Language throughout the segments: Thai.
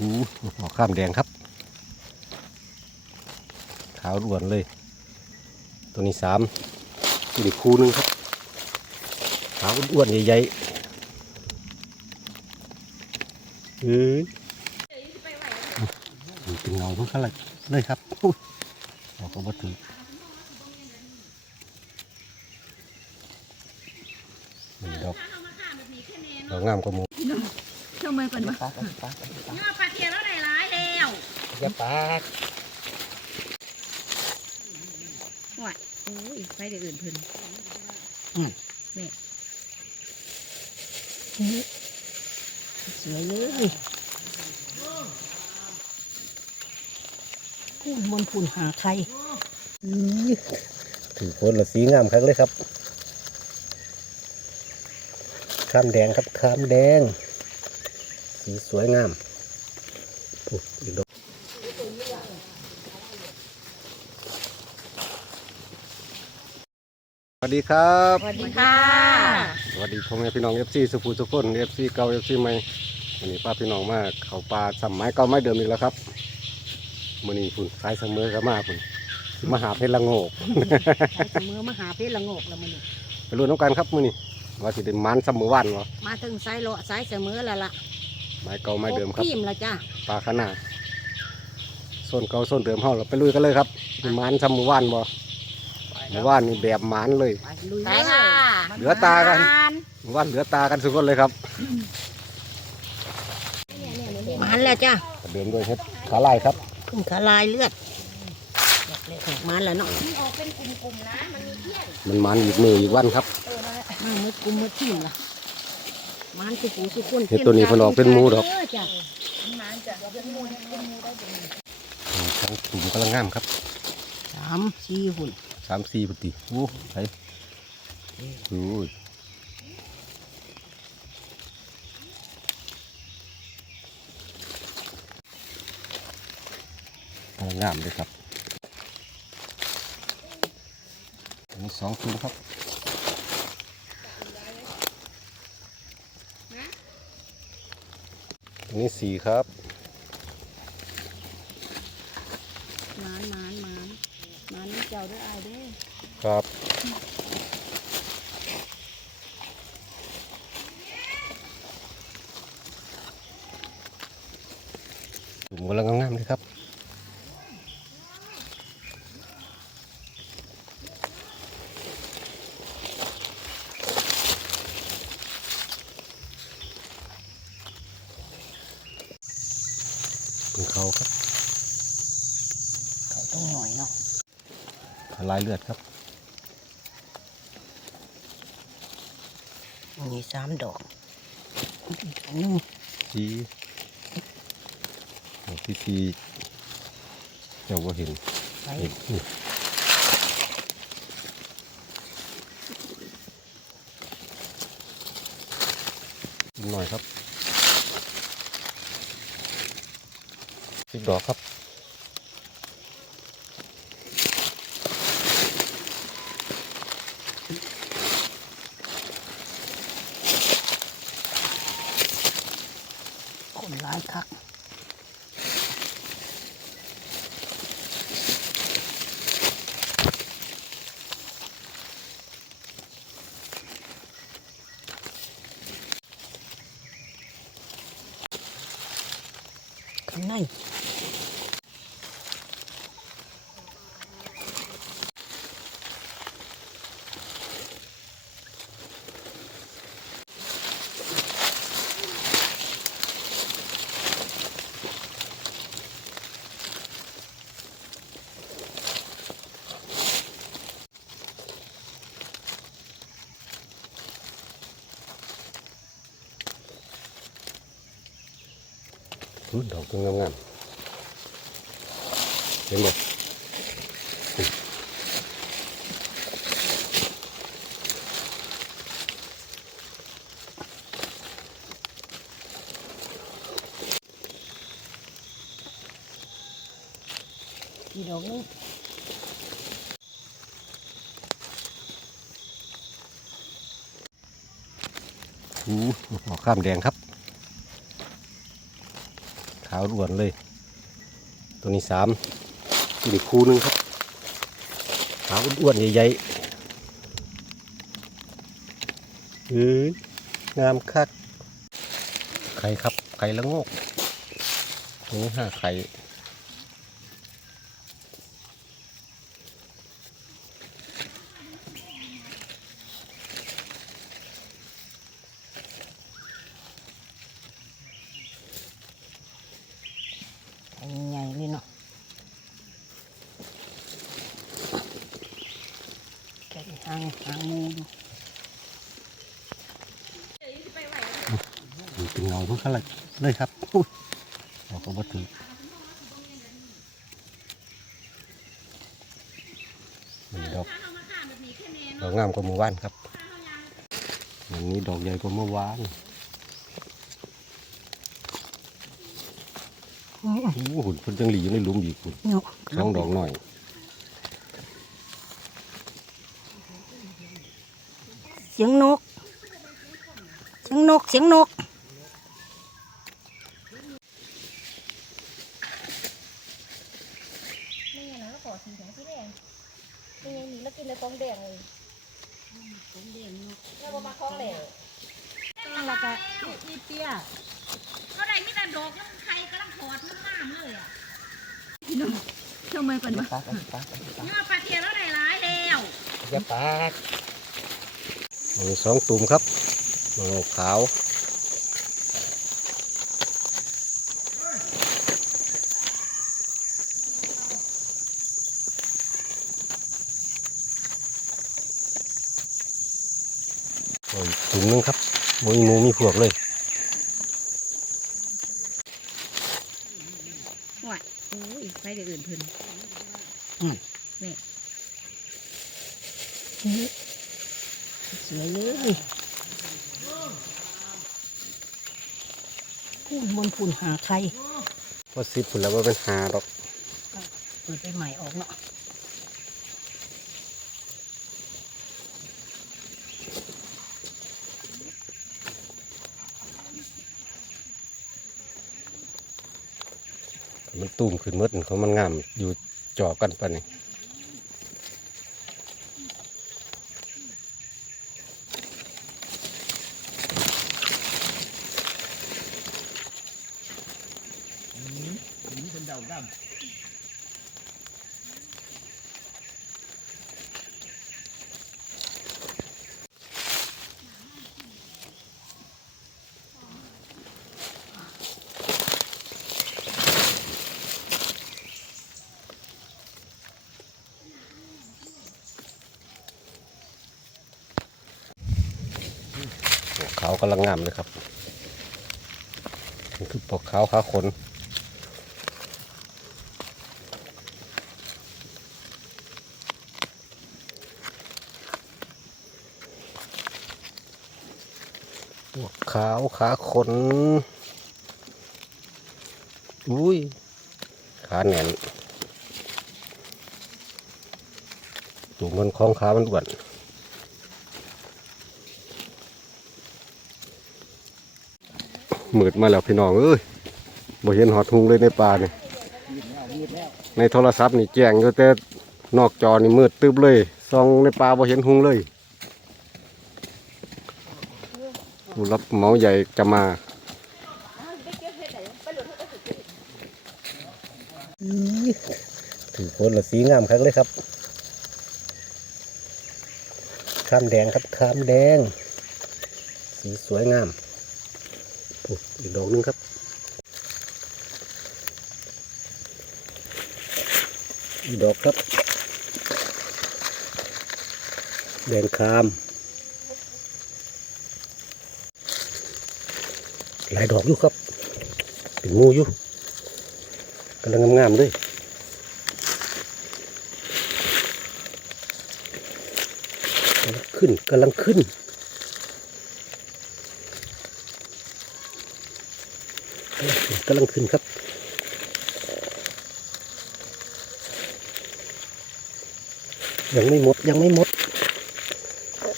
อู้หัวข้ามแดงครับ ขาวล้วนเลย ตัวนี้สามตัวนี้คู่หนึงครับ ขาวอ้วนๆใหญ่ๆเอ้ยมันเป็นเงาทั้งนั้นเลยครับอุ๊ยเราก็บ่ถือนี่ดอกดอกงามกว่าหมูทำไมก่อนวะ อย่าปากห่วยโอ้ยไปเดี๋ยวอื่นเพิ่นสวยเลยพูนบนพูนหาใครถือคนละสีงามครั้งเลยครับข้ามแดงครับข้ามแดง สีสวยงามอุ๊ยอีกดอกสวัส ดีครับ สวัสดีค่ะ สวัสดีพ่อแม่พี่น้องเอฟซีสุภูทุกคนเอฟซีเก่าเอฟซีใหม่วันนี้ป้าพี่น้องมาเขาปลาสมัยเก่าไม้เดิมอีกแล้วครับมื่อนี้ฝุ่นสายเสมอกับมาฝุ่นสิมาหาเพชรละโงกใช้เสมอมาหาเพชรละโงกแล้วมันนี่ไปรู้น้ำกันครับมื่อนี้ว่าสิเป็นมันเสมอวันวะมาถึงสายเลาะสายเสมอแล้วล่ะไม้เก่าไม้เดิมครับพิมพ์แล้วจ้าปลาขนาดส่วนเก่าส่วนเดิมเฮาเราไปลุยกันเลยครับเป็นมันเสมอวันบ่ เมื่อวานนี่แบบมันเลยไปลุยไปค่ะเหลือตากันเมื่อวานเหลือตากันสุกคนเลยครับมันแล้วจ้าเดิมด้วยเฮ็ดขาลายครับขึ้นขาลายเลือดมันแล้วเนาะมันออกเป็นกลุ่มๆนะมันมีเที่ยงมันมันอีกมืออีกวันครับมามืดกุมมืดทิมล่ะมันสุกูสุกุนเฮ็ดตัวนี้เพิ่นออกเป็นหมูดอกเจ้ามันจะเป็นมูลเป็นมูได้เป็นทั้งถุงกำลังงามครับสามสี่หุ่น สามสี่พุติโอ้ไปโอ้ยกำลังงามเลยครับอันนี้สองถุงครับอันนี้สี่ครับ มันมันมัน มันนี่เจ้าด้วยอายเด้อครับถุงกำลังงามๆเลยครับ เป็นเขาครับ เขาต้องหน่อยเนาะ ลายเลือดครับมีสามดอกอันนึงสีดอกที่สีเจ้าว่าเห็นไปเห็นนี่อีกหน่อยครับอีกดอกครับ ข้า ดอกงามงามๆเห็นไหมอีดอกนึงอู้หัวข้ามแดงครับขขาวล้วนเลย ตัวนี้สามตัวนี้คู่นึงครับ ขาวอ้วนๆใหญ่ๆเอ้ยงามคักไข่ครับไข่ละงกตัวนี้ห้าไข่ ใหญ่เลยเนาะแกะหางหางงูดูมันเป็นเงาเพิ่งอะไรเลยครับอุ๊ยเราก็บ่ถือนี่ดอกดอกงามกว่าเมื่อวานครับอันนี้ดอกใหญ่กว่าเมื่อวานโอ้โหหุ่นเพิ่นจังหลีอยู่ในหลุมอีกหุ่นเนาะสองดอกหน่อย สียงนก เสียงนก เสียงนกนี่ไงนะก็ขอสีแดงสีแดงนี่ไงนี่แล้วกินเลยฟองแดงเลยฟองแดงเนาะแล้วมาคล้องแดงนั่นละกะอีเตี้ยก็ได้มีแต่ดอกน้ำไข่กำลังถอดน้ำน้ำเลยอะทำไมก่อนวะเนื้อปลาเทียมแล้วได้ร้ายแล้วอย่าปาก มีสองตุ่มครับมะนาวขาวโอ้ยถุงนึงครับมมีหมูมีพวกเลยหวาโอ้ยไฟเดือดอื่นเพิ่น วยเลยพูนบนพูนหาใครพอซิปผุนแล้วว่าเป็นหาดอกเปิดไปใหม่ออกเนาะมันตุ่มขึ้นหมดเขามันงามอยู่จ่อกันปะนี่ขาว กำลังงามเลยครับนี่คือปอกขาวขาขนปวกขาวขาขนอุ้ยขาแน่นตัวมันคล้องขามันอ้วน มืดมาแล้วพี่น้องเอ้ยบ่เห็นหอดทุงเลยในป่านี่ในโทรศัพท์นี่แจ้งอยู่แต่นอกจอนี่มืดตึบเลยส่องในป่าบ่เห็นหุงเลยผู้รับเหมาใหญ่จะมาถือคนละสีงามครั้งเลยครับข้ามแดงครับข้ามแดง สีสวยงาม อีกดอกนึงครับอีกดอกครับ แดงคาม หลายดอกอยู่ครับ เป็นมูอยู่กำลังงามๆเลยกำลังขึ้นกำลังขึ้น กำลังขึ้นครับยังไม่หมดยังไม่หมด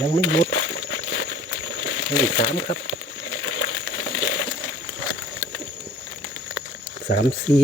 ยังไม่หมดยังอีกสามครับสามสี่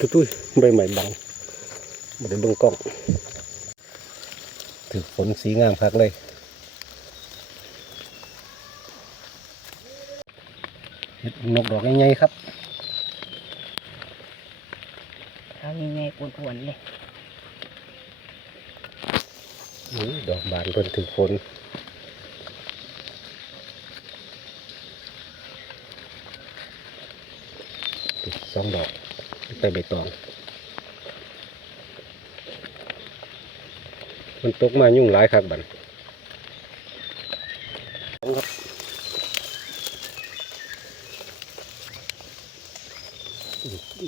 ตุ้ยตุ้ยใบใหม่บังไม่ได้เบิ่งกล้อง ถือฝนสีงามคักเลยเห็ดนกดอกใหญ่ๆครับเอายังไงอ้วนๆเลยนี่ดอกบานเพิ่นถึงฝนสองดอกไปใบตอง มันตกมายุ่งหลายคักบันครับ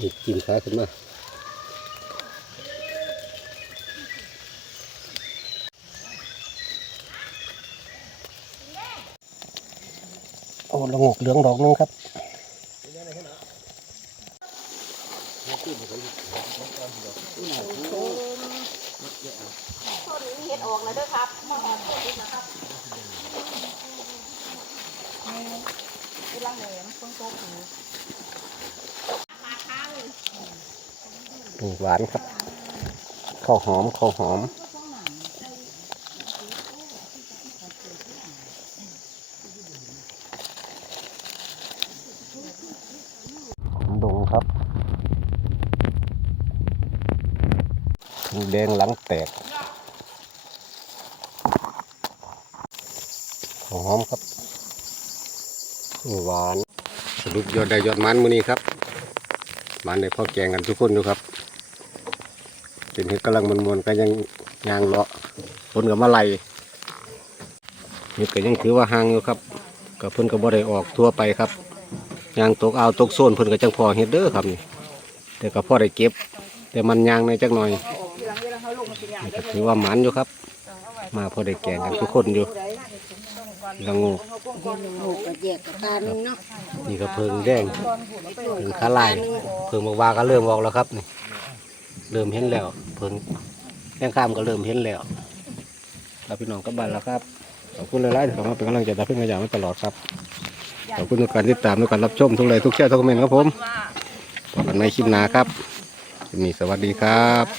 อีกกินขาขึ้นมาโอ้ละงกเหลืองดอกนึงครับ ต้นนี้เห็ดออกแล้วเด้อครับมาหอมต้นนี้นะครับนี่ลังแหลมต้นโตผูมาค้าเลยหวานครับข้าวหอมข้าวหอม ดงครับถุง แดงหลังแตกหอมครับ หวานสรุปยอดได้ยอดมันมือนี้ครับมันในพ่อแกงกันทุกคนอยู่ครับเป็นเห็ดกำลังมันมวนๆก็ยังยางเลาะผลกับมาไลเห็ดก็ยังถือว่าห่างอยู่ครับกับเพิ่นก็บ่ได้ออกทั่วไปครับยางตกเอาตกโซนเพิ่นก็จังพอเห็ดเด้อครับนี่แต่ก็พอได้เก็บ แต่มันยางในจักหน่อย ก็ถือว่าหมันอยู่ครับ มาพอได้แกงกันทุกคนอยู่ละงูลูกกระแยกกับการนึงเนาะนี่ก็เพิงแดงเพิงขาลายเพิงบอกว่าก็เริ่มออกแล้วครับนี่เริ่มเห็นแล้ว เพิงแข้งข้ามก็เริ่มเห็นแล้วเราพี่น้องกลับบ้านแล้วครับขอบคุณหลายๆที่เข้ามาเป็นกำลังใจและเพื่อนกันอย่างมาตลอดครับขอบคุณทุกการติดตามทุกการรับชมทุกไลค์ทุกแชร์ทุกคอมเมนต์ครับผมพบกันในคลิปหน้าครับคลิปนี้สวัสดีครับ